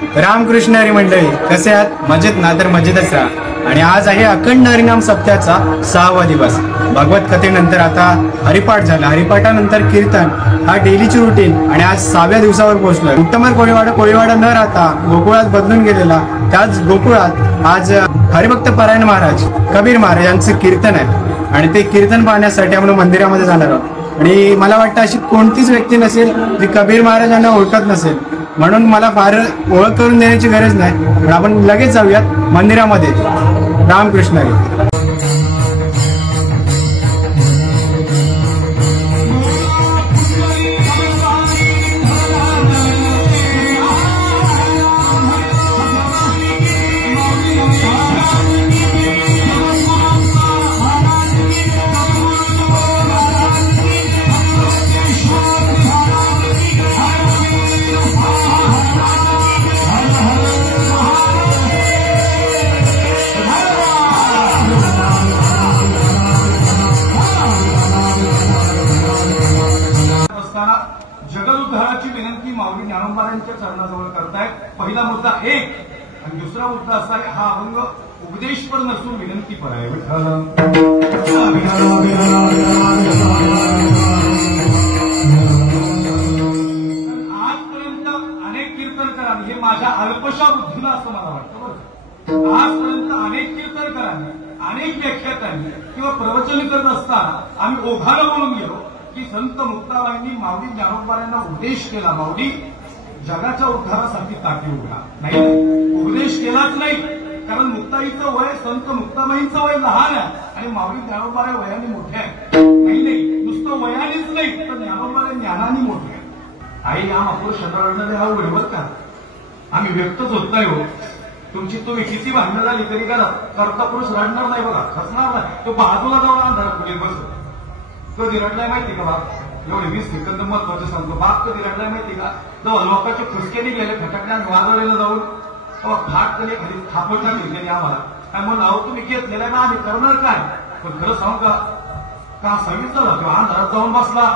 रामकृष्ण हरी मंडळी, कसे आहात? मजेत ना? तर मजेतच राहा. आणि आज आहे अखंड हरिनाम सप्त्याचा 6वा दिवस. भगवत कथेनंतर आता हरिपाठ झाला. हरिपाठानंतर कीर्तन, हा डेलीची रुटीन. आणि आज 6व्या दिवसावर पोहोचलोय. उत्तमर कोळीवाडा न राहता गोकुळात बदलून गेलेला त्याच गोकुळात आज हरिभक्त परायण महाराज कबीर महाराज यांचं कीर्तन आहे. आणि ते कीर्तन पाहण्यासाठी आपण मंदिरामध्ये जाणार आहोत. आणि मला वाटतं अशी कोणतीच व्यक्ती नसेल जी कबीर महाराजांना ओळखत नसेल. म्हणून मला फार ओळख करून देण्याची गरज नाही, पण आपण लगेच जाऊयात मंदिरामध्ये. रामकृष्ण हरी. जगदुद्धाराची विनंती माऊली ज्ञानोबारांच्या चरणाजवळ करतायत. पहिला मुद्दा एक आणि दुसरा मुद्दा असा आहे, हा अभंग उपदेशपर नसून विनंतीपर आहे. आजपर्यंत अनेक कीर्तनकारांनी, हे माझ्या अल्पशा बुद्धीला असं मला वाटतं बरं, आजपर्यंत अनेक कीर्तनकारांनी, अनेक व्याख्यात्यांनी किंवा प्रवचन करत असताना आम्ही ओघाला म्हणून गेलो की संत मुक्ताबाईंनी माऊली ज्ञानोबारांना उपदेश केला, माऊली जगाच्या उद्धारासाठी ताटी उघडा. नाही, उपदेश केलाच नाही, कारण मुक्ताईचं वय, संत मुक्ताबाईंचं वय लहान आहे आणि माऊली ज्ञानोबारा वयाने मोठे आहे. नाही, नुसतं वयानेच नाही तर ज्ञानोबारा ज्ञानाने मोठे आहे. आई या मापूर शतरडणारे हा वडवत का आम्ही व्यक्तच होत नाही हो. तुमची तुम्ही किती भांडणं झाली तरी करता पुरुष रडणार नाही बघा, खचणार नाही. तो बाजूला जाऊन अंधारात पुढे बसत. कधी रडलाय माहिती का बाप? एवढे 20 सेकंद महत्वाचे सांगतो. बाप कधी रडलाय माहिती का? जेव्हा लोकांचे खुसके निघाले फटाकड्या वाजवलेलं जाऊन तेव्हा फाट कधी खाली थापडता घेतलेली आम्हाला काय म्हणून अहो तुम्ही घेतलेला ना आम्ही करणार काय. पण खरं सांगू का सांगितलं ना तेव्हा अंधारात जाऊन बसला.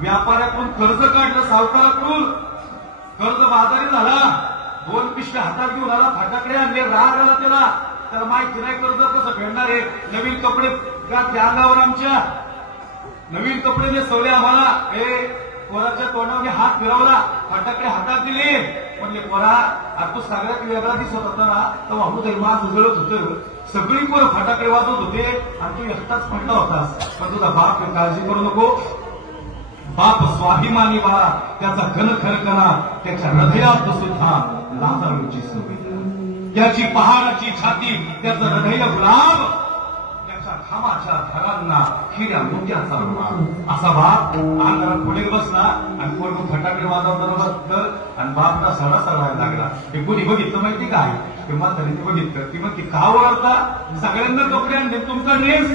व्यापाऱ्याकडून कर्ज काढलं, सावकाराकडून कर्ज बाजारी झाला, 2 पिशव्या हातात घेऊन आला, फटाकडे आणले, राग आला त्याला माहिती नाही कर्ज कसं फेडणार आहे. नवीन कपडे घातले अंगावर, आमच्या नवीन कपडे नेसवले आम्हाला. हे पोराच्या तोंडामध्ये हात फिरवला, फटाकडे हातात दिले, म्हणले पोरा आता तू सगळ्यात वेगळा दिसत होता ना तर वाहू दे मास उजळत होतं. सगळी पोरं फटाकडे वाजवत होते आणि तू एकटाच पडला होतास. पण तुझा बाप काळजी करू नको. बाप स्वाभिमानी बाळा, त्याचा घनखरकणा त्याच्या हृदयात सुद्धा लाजाळूची सवय, त्याची पहाडाची छाती, त्याचं हृदय गुलाब, खामाच्या थरांना हिऱ्या मुंग्याचा असा बाप अंधारात पुढे बसला आणि पोरगं फटाकडे वाजवताना बसलं आणि बापला सडा सडायला लागला. हे कोणी बघितलं माहिती काय? ते म्हातारीने बघितलं. ती म्हणते का ओरडता? सगळ्यांना कपडे आणले, तुमचा ड्रेस.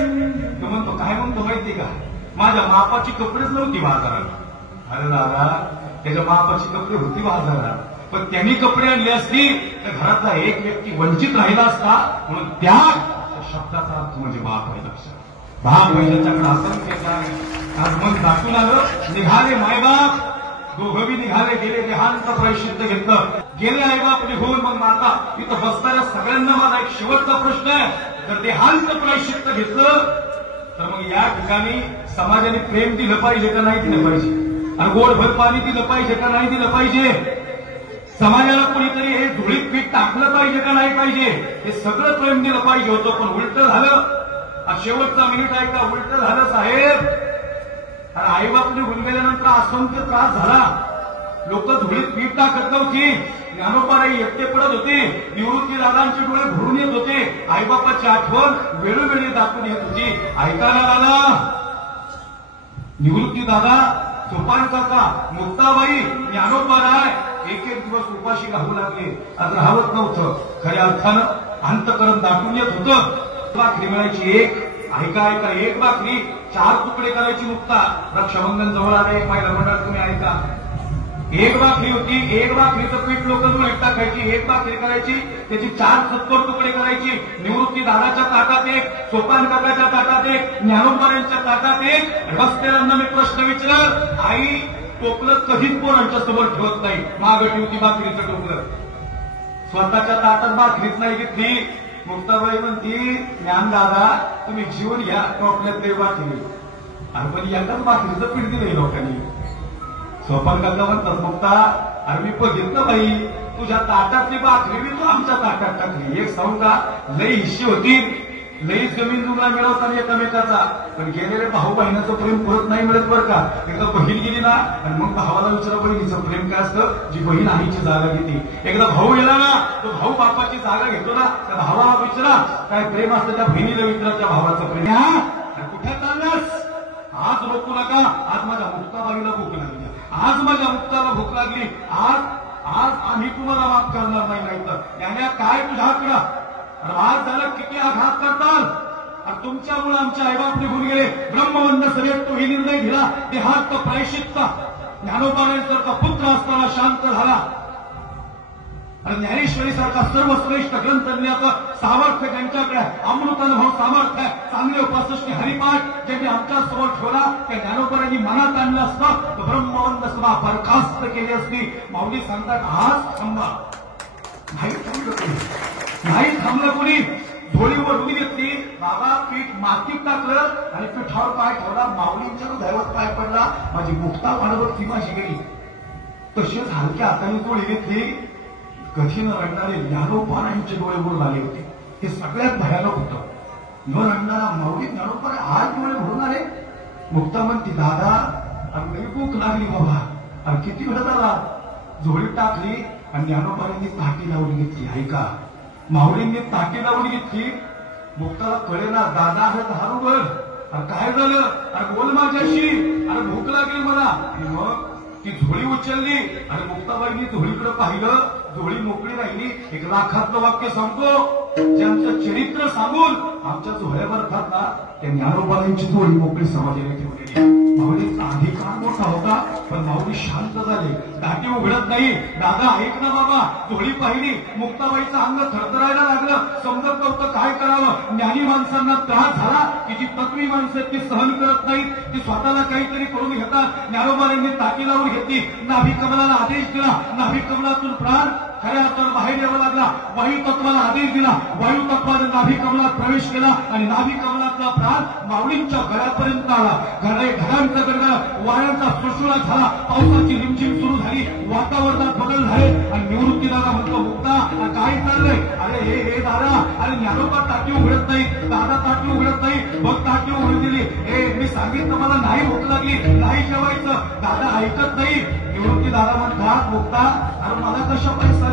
तो म्हणतो काय म्हणतो माहिती का? माझ्या मापाची कपडेच नव्हती बाजारात. अरे दादा, त्याच्या मापाची कपडे होती बाजारात, पण त्यांनी कपडे आणले असती तर घरातला एक व्यक्ती वंचित राहिला असता. म्हणून त्या शब्दाचा अर्थ म्हणजे बाप आहे. लक्षात, बाप आहे त्याच्याकडे असंख्य आहे. आज मन दाखवून आलं, निघाले मायबाप, दोघंही निघाले, गेले, देहांत प्रायश्चित्त घेतलं. गेले आईबाप निघून. मग आता इथं बसणाऱ्या सगळ्यांना माझा एक शेवटचा प्रश्न आहे, जर देहांत प्रायश्चित्त घेतलं तर मग या ठिकाणी समाजाने प्रेम दिलं पाहिजे का नाही दिलं पाहिजे? आणि गोडभर पाणी दिलं पाहिजे का नाही दिलं पाहिजे? समाजाला कोणीतरी हे धुळीत पीठ टाकलं पाहिजे का नाही पाहिजे? हे सगळं प्रेम दिलं पाहिजे होतं, पण उलट झालं. शेवटचा मिनिट आहे का? उलट झालं साहेब. आणि आईबापने निघून गेल्यानंतर असंख्य त्रास झाला. लोक धुळीत पीठ टाकत नव्हती. ज्ञानोबाराई एकटे पडत होते. निवृत्ती दादांचे डोळे भरून येत होते. आईबापाची आठवण वेळोवेळी दाखवून येत होती. ऐकायला दादा, निवृत्ती दादा, सोपान काका, मुक्ताबाई, ज्ञानोबाराय एक दिवस उपाशी राहू लागले. आज राहत नव्हतं. खऱ्या अर्थानं अंतकरण दाखवून येत होतं. भाकरी मिळायची एक, ऐका एक भाकरी 4 तुकडे करायची. मुक्ता रक्षाबंधन जवळ आले, एक महिला मंडळ तुम्ही ऐका. एक भाकरी होती, एक भाकरीचं पीठ लोक एक टाकायची, एक भाकरी करायची, त्याची 4 70 तुकडे करायची. निवृत्ती दादाच्या ताटात एक, सोपान काकाच्या ताटात एक, ज्ञानोबारांच्या ताटात एक. बसलेल्यांना मी प्रश्न विचारला, आई टोपलं कधीच पोरांच्या समोर ठेवत नाही, मागं ठेवती भाकरीचं टोपलं. स्वतःच्या ताटात भाकरीच नाही घेतली. मुक्ताबाई म्हणती ज्ञानदादा तुम्ही जीवन घ्या टोपल्यात ते भाकरी. अरे पण एकाच भाकरीचं पीठ दिलंय लोकांनी. स्वयंपाकाला म्हणतात मुक्ता अरे मी बघितलं बाई तुझ्या ताटातली भाकरी मी तू आमच्या ताटात टाकली. एक सांगू का लई हिस्सी होती लई जमीन तुला मिळवतात एकमेकाचा. पण गेलेले भाऊ बहिणीचं प्रेम परत नाही मिळत बरं का. एकदा बहीण गेली ना आणि मग भावाला विचारा बहिणीचं प्रेम काय असतं जी बहीण आईची जागा घेते. एकदा भाऊ गेला ना तो भाऊ बापाची जागा घेतो ना त्या भावाला विचारा काय प्रेम असतं त्या बहिणीला विचारा त्या भावाचं प्रेम. कुठे चाललास आज रोखू नका. आज माझ्या मुक्ताबाईला भूक लागली. आज माझ्या मुक्ताला भूक लागली. आज आम्ही तुम्हाला माफ करणार नाही तर याने काय तुझ्याकडं आज झालं किती आघात करताल. तुमच्यामुळे आमचे आईबाप निघून गेले. ब्रह्मवंद सभेत तोही निर्णय घेला देहात प्रायश्चित्त. ज्ञानोबांचा पुत्र असताना शांत झाला. आणि ज्ञानेश्वरी सारखा सर्वश्रेष्ठ ग्रंथ लिहिण्याचं सामर्थ्य त्यांच्याकडे अमृतानुभव सामर्थ्य आहे. चांगले उपासष्टी हरिपाठ ज्यांनी आमच्या समोर ठेवला त्या ज्ञानोबांनी मनात आणलं असतं तर ब्रह्मवंद सभा बरखास्त केली असती. माऊली सांगतात आज थांबा. नाही थांबलं कोणी. झोळीवर उडी घेतली बाबा पीठ मातीत टाकलं आणि पिठावर पाय ठेवला. माऊलींच्या हृदयावर पाय पडला. माझी मुक्ता पाण्यावर ती माझी गेली. तसेच हलक्या हाताने गोळी घेतली. कठीण रडणारे ज्ञानोबांचे डोळे वर झाले होते. हे सगळ्यात भयानक होतं. न रडणारा माऊली ज्ञानोबा आज डोळे भरून आले. मुक्ता म्हणती दादा अरे भूक लागली बाबा. अरे किती वेळ झाला. झोळी टाकली आणि ज्ञानोबांनी ताटी लावून घेतली. ऐका माऊलींनी ताटी लावून घेतली. मुक्ताला कळेना दादा हे दारूवर. अरे काय झालं. अरे बोल माझ्याशी. अरे भूक लागली मला. मग ती झोळी उचलली आणि मुक्ताबाईंनी झोळीकडे पाहिलं. झोळी मोकळी राहिली. एक लाखातलं वाक्य सांगतो जे आमचं चरित्र सांगून आमच्या झोळ्या भरतात ना त्या ज्ञानोबाईंची झोळी मोकळी समाजाने ठेवलेली. माऊलीचा अधिकार मोठा होता पण माऊली शांत झाले. दाटी उघडत नाही. दादा ऐक ना बाबा. झोळी पाहिली. मुक्ताबाईचं अंग थरथरायला लागलं. समजत नव्हतं काय करावं. ज्ञानी माणसांना त्रास झाला की जी तत्वी माणसं ती सहन करत नाहीत. ती स्वतःला काहीतरी करून घेतात. ज्ञानोबांनी ताटी लावून घेतली. नाभी कमलाला आदेश दिला. नाभी कमलातून प्राण खऱ्या अर्थानं बाहेर यावं लागला. वायू तत्वाला आदेश दिला. वायू तत्वाने नाभी कमलात प्रवेश केला आणि नाभी कमलातला प्राण माऊलींच्या गळ्यापर्यंत आला. घरांचा गडगड वाऱ्यांचा सुळसुळा झाला. पावसाची रिमझिम सुरू झाली. वातावरणात बदल झाले आणि निवृत्ती दादा म्हणतो मुक्ता काय चाललंय. अरे हे दादा अरे ज्ञानोबा ताटी उघडत नाही. दादा ताटी उघडत नाही. बघ ताटी उघडून दिली. मी सांगितलं मला नाही भूक लागली नाही जेवायचं. दादा ऐकत नाही. निवृत्ती दादा म्हणतात मुक्ता अरे मला कशा पैसा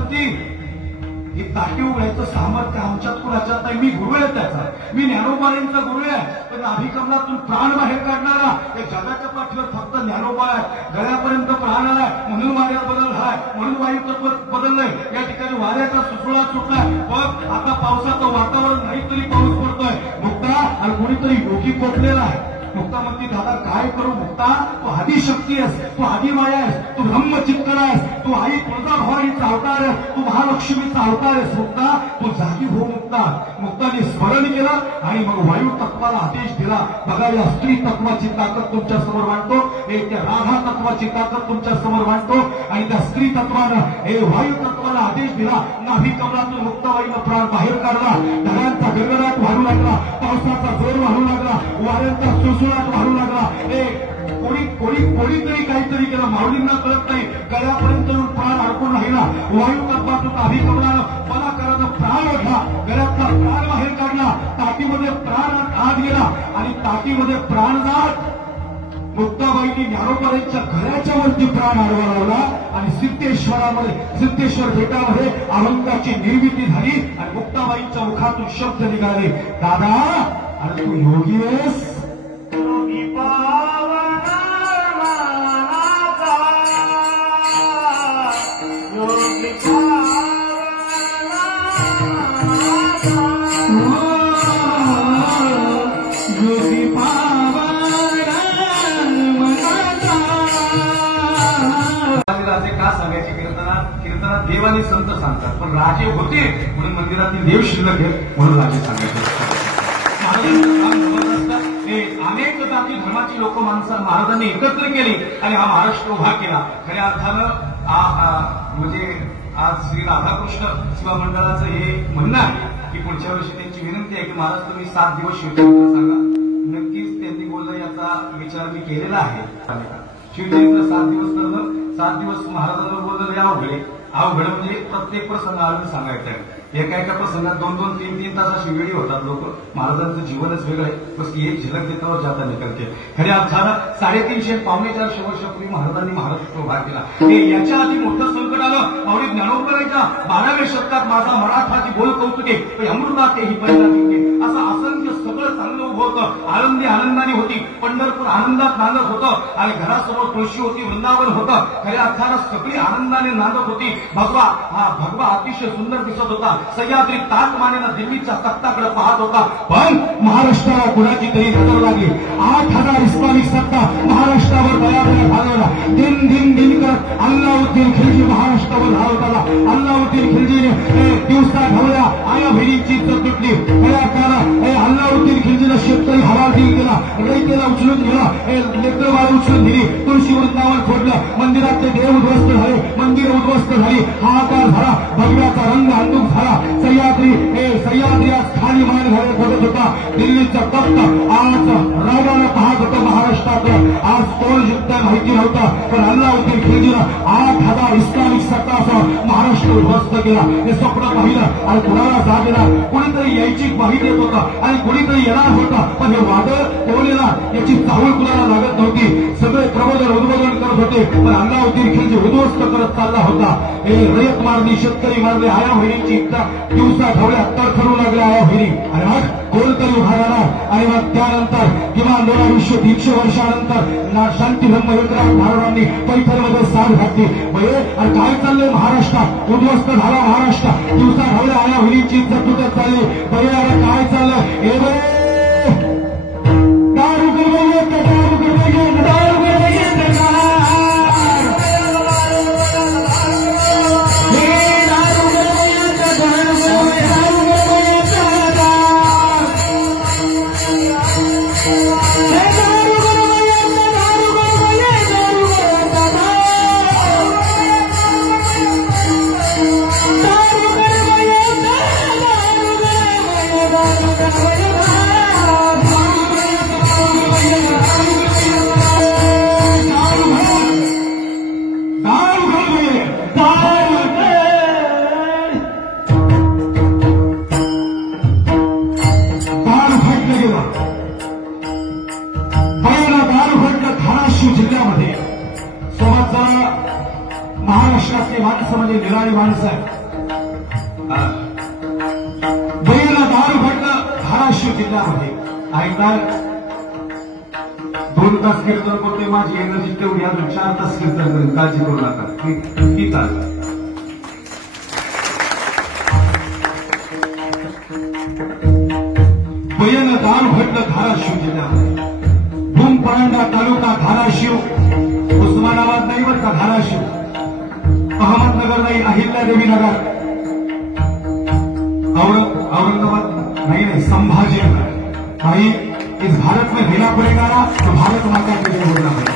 ही ताटी उघडायचं सामर्थ्य आमच्यात कुणाच्यात नाही. मी गुरु आहे त्याचा. मी ज्ञानोबांचा गुरु आहे. पण नाभी कमलातून प्राण बाहेर काढणारा या जगाच्या पाठीवर फक्त ज्ञानोबा आहे. गळ्यापर्यंत प्राण आलाय म्हणून वाऱ्यात बदल झालाय. म्हणून वायू तत्व बदललंय. या ठिकाणी वाऱ्याचा सुसुळा सुटलाय. पण आता पावसाचं वातावरण नाही तरी पाऊस पडतोय. मुक्ता आणि कोणीतरी योगी कोटलेला आहे. मुक्ता म्हणती दादा काय करू. मुक्ता तू आदिशक्ती आहेस. तू आदिमाया आहेस. तू ब्रह्मचित्तन आहेस. तू आई तुळजाभवानीचा अवतार आहेस. तू महालक्ष्मीचा अवतार आहेस. मुक्ता तू जागी हो. मुक्ताने स्मरण केलं आणि मग वायू तत्वाला आदेश दिला. बघा या स्त्री तत्वाची ताकद तुमच्या समोर मांडतो. त्या राधा तत्वाची ताकद तुमच्या समोर मांडतो. आणि त्या स्त्री तत्वानं हे वायू तत्वाला आदेश दिला. नाभी कमलातून मुक्ताबाईनं प्राण बाहेर काढला. ढगांचा गडगडाट वाढू लागला. पावसाचा जोर वाढू लागला. वाऱ्यांचा सुळसुळाट वाढू लागला. कोणीतरी काहीतरी केलं. माऊलींना कळत नाही. गळ्यापर्यंत प्राण अडकून राहिला. वायू तत्वातून नाभी कमलानं कलाकारानं प्राण ओढला. गळ्यातला प्राण बाहेर काढला. ताटीमध्ये प्राण आत गेला आणि ताटीमध्ये प्राण जात मुक्ताबाईंनी ज्ञानोबाईंच्या घराच्या वरती प्राण आडवा लावला आणि सिद्धेश्वर बेटामध्ये अभंगाची निर्मिती झाली आणि मुक्ताबाईंच्या मुखातून शब्द निघाले दादा अरे तू योगी आहेस. कीर्तनात देव आणि संत सांगतात पण राजे होते म्हणून मंदिरातील देव शिल्लक आहे म्हणून राजे सांगायचे. अनेक जाती धर्माची लोक महाराजांनी एकत्र केली आणि हा महाराष्ट्र उभा केला. खऱ्या अर्थानं म्हणजे आज श्री राधाकृष्ण सेवा मंडळाचं हे म्हणणं आहे की पुढच्या वर्षी त्यांची विनंती आहे की महाराज तुम्ही 7 दिवस शिवचरित्र सांगा. नक्कीच त्यांनी बोललं याचा विचार मी केलेला आहे. शिवचरित्र 7 दिवस करणं, 7 दिवस महाराजांवर बोलणं हे अवघड म्हणजे प्रत्येक प्रसंग आलं सांगायचं आहे. एका प्रसंगात 2-2, 3-3 तास अशी वेळी होतात. लोक महाराजांचं जीवनच वेगळं आहे. बस एक झलक देतावर जाता निकलते. खऱ्या अर्थानं 350-450 वर्षापूर्वी महाराजांनी महाराष्ट्र उभा केला. हे याच्या आधी मोठं संकट आलं. माऊली ज्ञानोबराच्या 12व्या शतकात माझा मराठाची बोल कौतुके अमृता तेही पहिला दिंगे असं असंख्य सगळं चांगलं उभं होतं. आनंदी आनंदाने होती. पंढरपूर आनंदात नांदत होतं आणि घरासमोर तुळशी होती, वृंदावन होतं. खऱ्या अर्थानं सगळी आनंदाने नांदत होती. भगवा अतिशय सुंदर दिसत होता. सह्याद्री ताकमानेनं दिल्लीच्या तख्ताकडे पाहत होता. पण महाराष्ट्राला कुणाची तरी नजर लागली. 8,000 इस्लामिक सत्ता महाराष्ट्रावर दयाबया घालवला. दिन करत अल्लाउद्दीन खिलजी महाराष्ट्रावर धावत आला. अल्लाउद्दीन खिलजीने दिवसा ढवळ्या आया बहिणींची इज्जत तुटली. अल्लाउद्दीन खिलजीला शेतकरी हवाल दिला, रैतेला उचलून दिला, लेकरबाळ उचलून दिली, तुळशी वृंदावन फोडलं, मंदिरातले देव उद्ध्वस्त झाले, मंदिर उद्ध्वस्त झाली, हाहाकार झाला, भगव्याचा रंग अंदूक झाला. सह्याद्री आज खाली मान घालत बघत होता. दिल्लीचा तख्त आज रागाला पाहत होतं महाराष्ट्राचं. आज कोण जिंकता माहिती नव्हतं, पण अल्लाउद्दीन खिलजीनं 8,000 इस्लामिक सत्तासह महाराष्ट्र उद्ध्वस्त केला. हे स्वप्न पाहिलं आणि कुणाला जाग येणार. कुणीतरी यायची ग्वाही देत होतं आणि कुणीतरी येणार होतं, पण हे वादळ कोणीला याची चाहूल कुणाला लागत नव्हती. सगळे प्रबोधन उद्बोधन करत होते, पण अल्लाउद्दीन खिलजी उद्ध्वस्त करत चालला होता. हे रयत मारली, शेतकरी मारले, आया बहिणींची इज्जत दिवसा ढवळ्या तडफडू लागल्या आया बहिणी. आणि मग कोणतरी उभा राहणार आणि मग त्यानंतर किमान 200-300 वर्षानंतर शांती धम्म एकनाथ महाराजांनी पैठणमध्ये साथ घातली. आणि काय चाललंय महाराष्ट्रात? उद्ध्वस्त झाला महाराष्ट्र. दिवसा ढवळ्या आया बहिणींची इज्जत तुटत चालली. अरे काय चाललंय? हे दारू जिल्ह्यामध्ये महाराष्ट्रातली माणसं म्हणजे निराळी माणसं आहे. बैला दारू घडलं धाराशिव जिल्ह्यामध्ये आहे. काय 2 तास कीर्तन करते, माझी एनर्जी तेवढी अजून 4 तास कीर्तन करेल, काळजी करू नका. ती तास बैला दारू घडलं धाराशिव जिल्ह्यामध्ये. भूमपरांडा तालुका धाराशिव, उस्मानाबाद नाही बरं का, धाराशिव. अहमदनगर नाही, अहिल्यादेवी नगर. औरंगाबाद नहीं, संभाजीनगर. भाई इस भारत में रहना पड़ेगा ना, तो भारत माता के लिए बोलना पड़ेगा.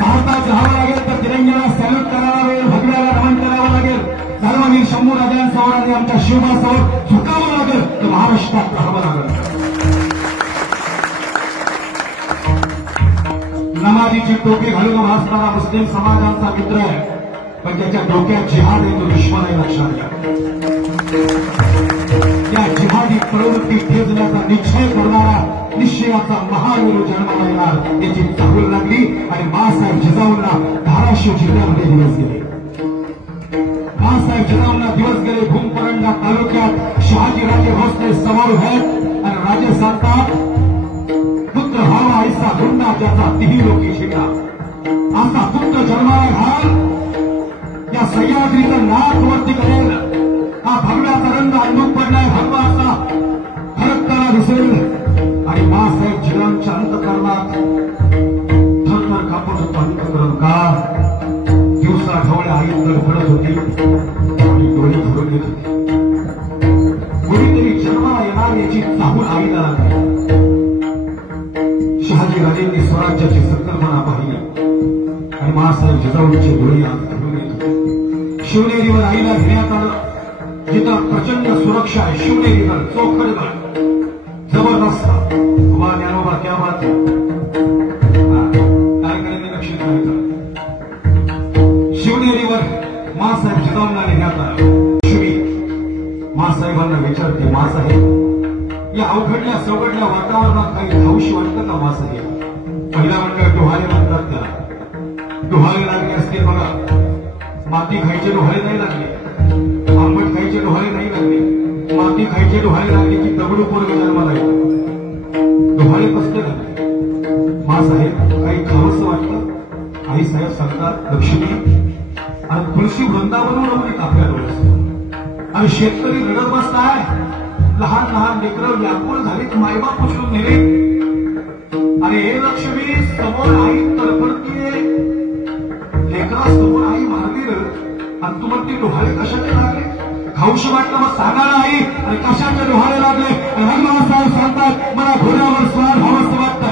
भारतात राहावं लागेल तर तिरंग्याला सॅल्यूट करावा लागेल, भगव्याला नमन करावं लागेल, धर्मवीर शंभू राजांसमोर आणि आमच्या शिवबासमोर झुकावं लागेल, तर महाराष्ट्रात राहावं लागेल. नमाजीची टोपी घालून भासणारा मुस्लिम समाजाचा मित्र आहे, पण त्याच्या डोक्यात जिहाद आहे, तो दुश्मन आहे, लक्षात घ्या. त्या जिहादी प्रवृत्ती ठेचण्याचा निश्चय करणारा निश्चयाचा महागुरु जन्माला येणार याची चाहूल लागली आणि बाळासाहेब जिजाऊंना धाराशिव जिल्ह्यामध्ये दिवस गेले. बाळासाहेब जिजाऊंना दिवस गेले. भूमपरांडा तालुक्यात शहाजीराजे भोसले समोर आहेत आणि राजे सांगतात, पुत्र व्हावा ऐसा धुंडा ज्याचा तिही लोकी शिका. असा पुत्र जन्माला घाल, या सह्याद्रीचं नाक वरती करेल. हा भगव्याचा रंग अंदूक पडलाय, भगवा असा फरकताना दिसेल. आणि बाळासाहेब जिजाऊंच्या अंतःकरणात थरथर कापत होतो अंतःकरण. का? दिवसा ढवळ्या आईंकडे पडत होती आणि डोळे भरून येत होते. कोणीतरी जन्माला येणार याची चाहूल आईला लागली. शहाजीराजेंनी स्वराज्याची संकल्पना पाहिली आणि बाळासाहेब जिजाऊंचे डोळे आज भरून येत होते. शिवनेरीवर आईला घेण्यात आलं, जिथं प्रचंड सुरक्षा आहे. शिवनेरीवर चोखडगड जबरदस्त. वा ज्ञानोबा क्या बात. कार्यकर्त्यांनी लक्ष द्यायचं. शिवनेरीवर मासाहेब जिजाऊंना नेण्यात आलं. शिवी मासाहेबांना विचारते, मासाहेब या अवघडल्या सवघडल्या वातावरणात काही हौशी वाटतं का मासाहेब? पहिला मंडळ डोहाळे म्हणतात त्याला. डोहाळे लागले असतील बघा. माती खायचे डोहाळे नाही लागले, आंबट खायचे डोहाळे नाही लागले. माती खायचे डोहाळे लागले की दगडू पोरग जन्माला येतो. डोहाळे कसले लागले? मासाहेब काही खावंसं वाटतं? आई साहेब सांगतात, लक्ष्मी आणि तुळशी वृंदावरून रमली आपल्या डोळ्यासमोर आणि शेतकरी रडत बसताय. लहान लहान लेकरं व्याकुळ झालीत, मायबाप उचलून नेले. आणि हे लक्ष्मी समोर आई तडफडतीये, लेकरा समोर आई मारली आणि तू म्हणते डोहाळे कशाचे लागले? खाऊशी वाटलं मग सांगा ना आई, आणि कशाचे डोहाळे लागले? आणि हनुमानसाहेब सांगतात, मला घोड्यावर स्वार व्हावंसं वाटतं,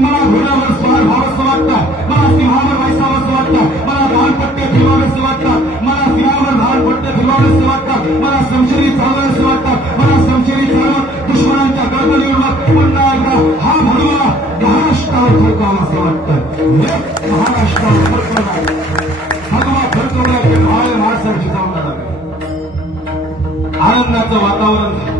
मला घोड्यावर स्वार व्हावंसं वाटतं, मला सिंहावर बैसावंसं वाटतं, मला धानपट्टे फिरवावेसे वाटतं, मला सिंहावर धानपट्टे फिरवावेसे वाटतं, मला समशेरी चालवावेसे वाटतं, मला समशेरी चालवत दुश्मनांच्या गर्दनीवर पुन्हा एकदा हा भडवा महाराष्ट्रावर फडकावावंसं वाटतं. महाराष्ट्रावर फडकवणार भगवा फडकवण्याचे डोहाळे महाराष्ट्राची जाऊन लागले. आनंदाचं वातावरण झालं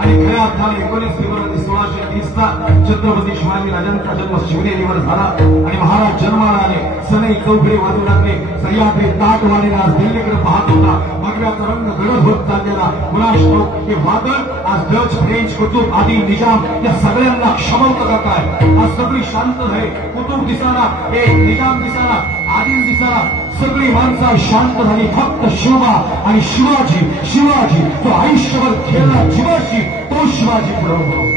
आणि खऱ्या अर्थाने 19 फेब्रुवारी 1630चा छत्रपती शिवाजी राजांचा जन्म शिवनेरीवर झाला आणि महाराज जन्माला आले. सनई चौघडे वाजू लागले. सह्याद्री ताट वाढीला आज दिल्लीकडे पाहत होता. भगव्याचा रंग गडद होत चाललेला. कुणास हे वादळ आज डच, फ्रेंच, कुतुब, आदी, निजाम या सगळ्यांना क्षमवतं का काय? आज सगळी शांत झाली. कुतुब दिसाना, निजाम दिसाना, आदिल दिसाना, सगळी माणसं शांत झाली. फक्त शिवबा आणि शिवाजी, शिवाजी तो आयुष्यभर खेळला जीवाशी, तो शिवाजी पुढे.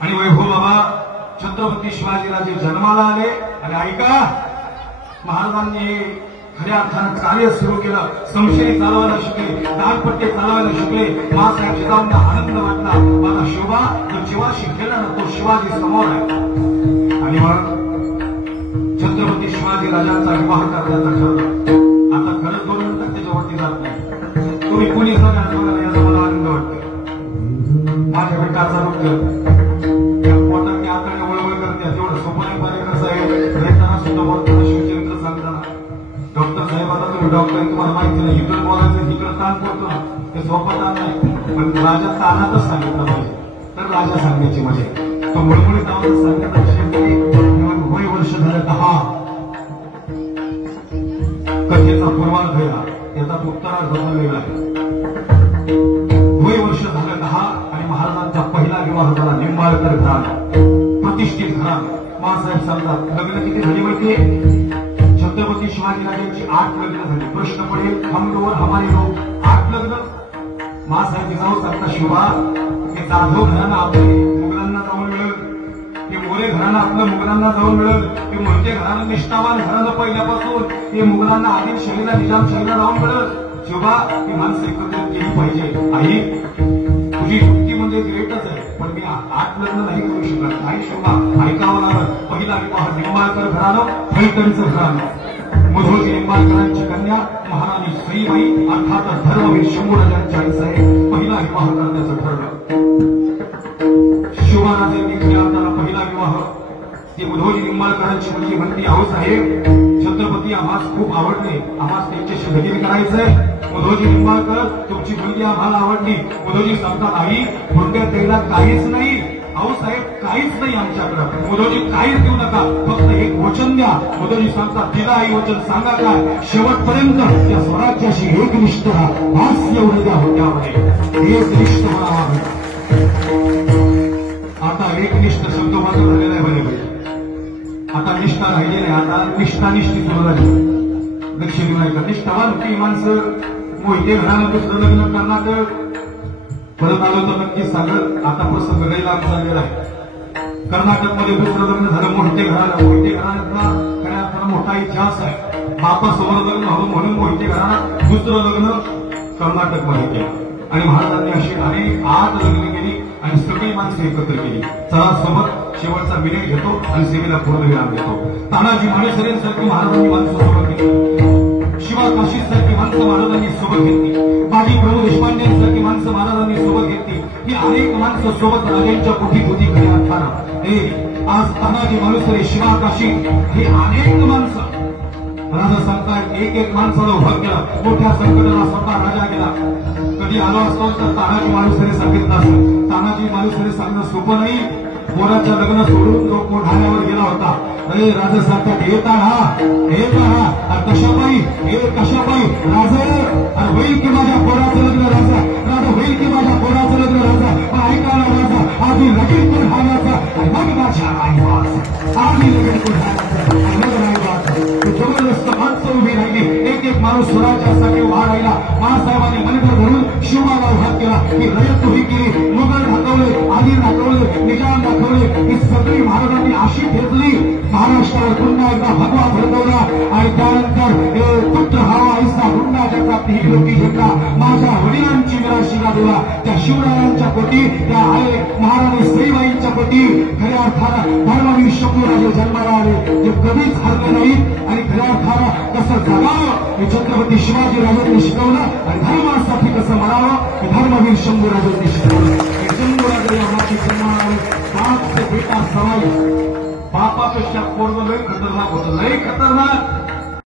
आणि वैभव बाबा छत्रपती शिवाजीराजे जन्माला आले आणि ऐका, महाराजांनी खऱ्या अर्थानं कार्य सुरू केलं. समशेरी चालवायला शिकले, दानपट्टे चालवायला शिकले. मासाहेब जिजाऊंना आनंद वाटला, माझा शिवबा जो जीवाशी खेळला ना तो शिवाजी समोर आहे. आणि मग छत्रपती शिवाजी राजांचा विवाह करण्याचा ठरलं. आता खरंच 2 मिनिटात त्याच्यावरती जात नाही. तुम्ही कुणी सांगा याचा मला आनंद वाटतो. माझ्या बेटाचा रुग्ण या पोटातली आतडे वळवळ करते, तेवढं सोपं नाही. पारेकर साहेब भेटताना सुद्धा बोलताना शिवचरित्र सांगताना, डॉक्टर साहेब आता तुम्ही डॉक्टर तुम्हाला माहिती नाही, इकडं बोलायचं इकडं ताण पडतो ना, ते सोपं ताण नाही. पण राजा तानातच सांगितलं पाहिजे तर राजा सांगण्याची मजा आहे. तो मुळमुळीत आवाज सांगण्याचा वय वर्ष झालं 10. कथेचा पूर्वार्ध घ्या, त्याचा उत्तरार्ध वेगळा आहे. वय वर्ष झालं 10 आणि महाराजांचा पहिला विवाह झाला निंबाळकर घराणं, प्रतिष्ठित घराणं. मासाहेब सांगतात, लग्न किती झाली माहितीये? छत्रपती शिवाजीराजांची 8 लग्न झाली. प्रश्न पडेल, हम लोग हमारे लोग 8 लग्न. मासाहेब जिजाऊ सांगता, शिवा हे जाधव घराणं आपले मुघलांना जाऊन मिळेल, हे मोरे घराणं आपलं मुघलांना जाऊन मिळेल, हे मोठे घराणं निष्ठावान घराणं पहिल्यापासून हे मुघलांना आदिल शहीला निजाम शहीला जाऊन मिळेल. शिवा ही माणसं एकत्रित केली पाहिजे. आई तुझी युक्ती म्हणजे ग्रेटच आहे, पण मी 8 लग्न नाही करू शकत. आई शिवा ऐकावं लागलं. पहिला विवाह निंबाळकर घराणं, फलटणचं घराणं. मुधोजी निंबाळकरांची कन्या महाराणी सईबाई अर्थातच धर्मवीर शंभूराजांच्या आई साहेब पहिला विवाह करण्याचं ठरलं. शिवराजांनी खऱ्या अर्थाला पहिला विवाह ती मुधोजी निंबाळकरांची मुलगी म्हणती, आहो साहेब छत्रपती आम्हास खूप आवडले, आम्हास त्यांच्याशी लगीन करायचंय. मुधोजी निंबाळकर तुमची मुलगी आम्हाला आवडली. मुधोजी सांगतात, आई मुलग्या द्यायला काहीच नाही. अहो साहेब काहीच नाही आमच्याकडं. मुधोजी काहीच देऊ नका, फक्त एक वचन द्या. मुधोजी सांगतात, दिला आई वचन, सांगा काय? शेवटपर्यंत या स्वराज्याशी एकनिष्ठ राहा. हास्य एवढं द्या होत्यामध्ये एकनिष्ठ म्हणावा. आता एकनिष्ठ शब्द मात्र झालेला आहे बरे. आता निष्ठा राहिली नाही, आता निष्ठानिष्ठी सुरू झाली. दक्षिण विनायक निष्ठावान ती माणसं. मोहिते घरानं दुसरं लग्न करणार परत आलो तर नक्कीच सांगत. आता प्रसंग लई लांब झालेला आहे. कर्नाटकमध्ये दुसरं लग्न झालं मोहिते घरानं. मोहिते घराण्यातला खऱ्या अर्थानं मोठा इतिहास आहे. बापासमोर लग्न हवं म्हणून मोहिते घराणं दुसरं लग्न कर्नाटकमध्ये केलं आणि महाराजांनी अशी अनेक आठ लग्न केली आणि सगळी माणसं एकत्र केली. चला सोबत शेवटचा मिनिट घेतो आणि सेवेला पूर्णविराम देतो. तानाजी मानेसरेंसारखी महाराजांनी माणसं सोबत घेतली, शिवा काशीसारखी माणसं महाराजांनी सोबत घेतली, बाजी प्रभू देशपांडेंसारखी माणसं महाराजांनी सोबत घेतली. ही अनेक माणसं सोबत राजांच्या पोटी खऱ्या अर्थानं हे आज तानाजी मालुसरे, शिवा काशी हे अनेक माणसं राजा सांगतायत. एक एक माणसाला उभं केलं, मोठ्या संकटाला स्वतः राजा गेला. कधी आलो असतो तर तानाजी मालुसरे सांगितलं असं. तानाजी मालुसरे सांगणं सोपं नाही. पोराचं लग्न सोडून तो कोठाण्यावर गेला होता. अरे राजा सांगतात येता हा कशापायी हे कशापायी राजा. अरे होईल की माझ्या पोराचं लग्न राजा, राजा होईल की माझ्या पोराचं लग्न राजा. पण ऐकायला राजा आधी लगीन कोठाण्याचा आणि मग माझ्या आईवाच, आधी लगीन कोठाण्याचा आणि मग आईवाच. जबरदस्त माणसं उभी राहिली. एक एक माणूस स्वराज्यासाठी उभा राहिला. मासाहेबांनी मनभर धरून शिवबाला उभा केला. ही रयत उभी केली, मुघल दाखवले, आदिल दाखवले, निजाम दाखवले. ही सगळी महाराजांनी अशी घेतली. महाराष्ट्रावर पुन्हा एकदा भगवा फडकवला आणि त्यानंतर पुत्र हवा ऐसा हुंडा ज्याचा ती लोकी घेतला. माझ्या वडिलांची विराशिला दिला त्या शिवरायांच्या पोटी, त्या आहे महाराणी सईबाईंच्या पोटी खऱ्या अर्थानं धर्मवीर शंभूराजे जन्माला आले, जे कधीच हरले नाहीत आणि खऱ्या अर्थानं कसं जगावं हे छत्रपती शिवाजी राजांनी शिकवलं आणि धर्मासाठी कसं मरावं हे धर्मवीर शंभूराजांनी शिकवलं. हे शंभूराजे या माती जन्माला बाप से बेटा सवाई. बापापेक्षा पोरग लय खतरनाक होतं, लय खतरनाक.